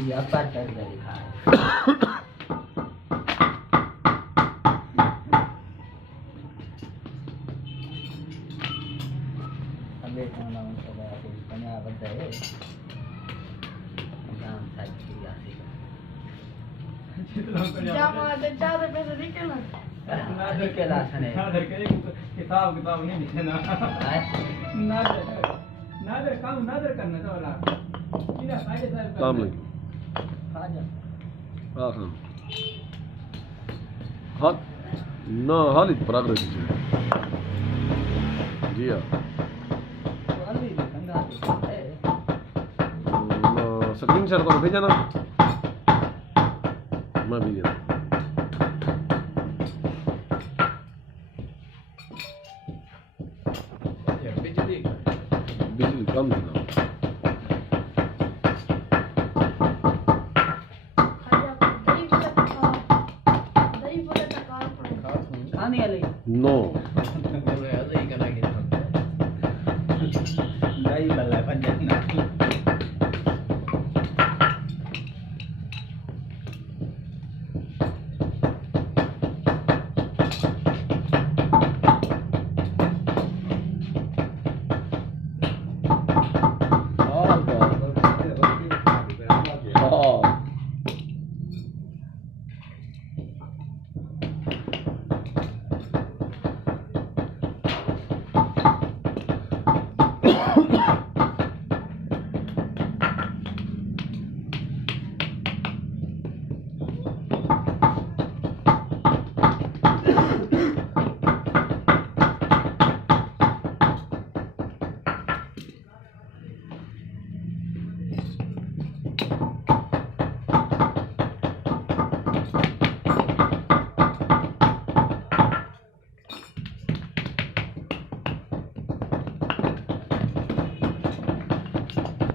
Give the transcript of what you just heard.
ये अपर करके लिखा है। हमें खाना उनका बात है कन्या बताए काम साथी आसी जामा दे चार पैसे निकलना ना निकला सने ना करे किताब नहीं लिखना नादर काम नादर करना तो वाला इना फायदे साहब काम लगे खाजा हाँ हाँ ना हाल progress जी हाँ वाली कंधा है स्क्रीन शेयर करो भेजना मैं भेज रहा बिजली कम देना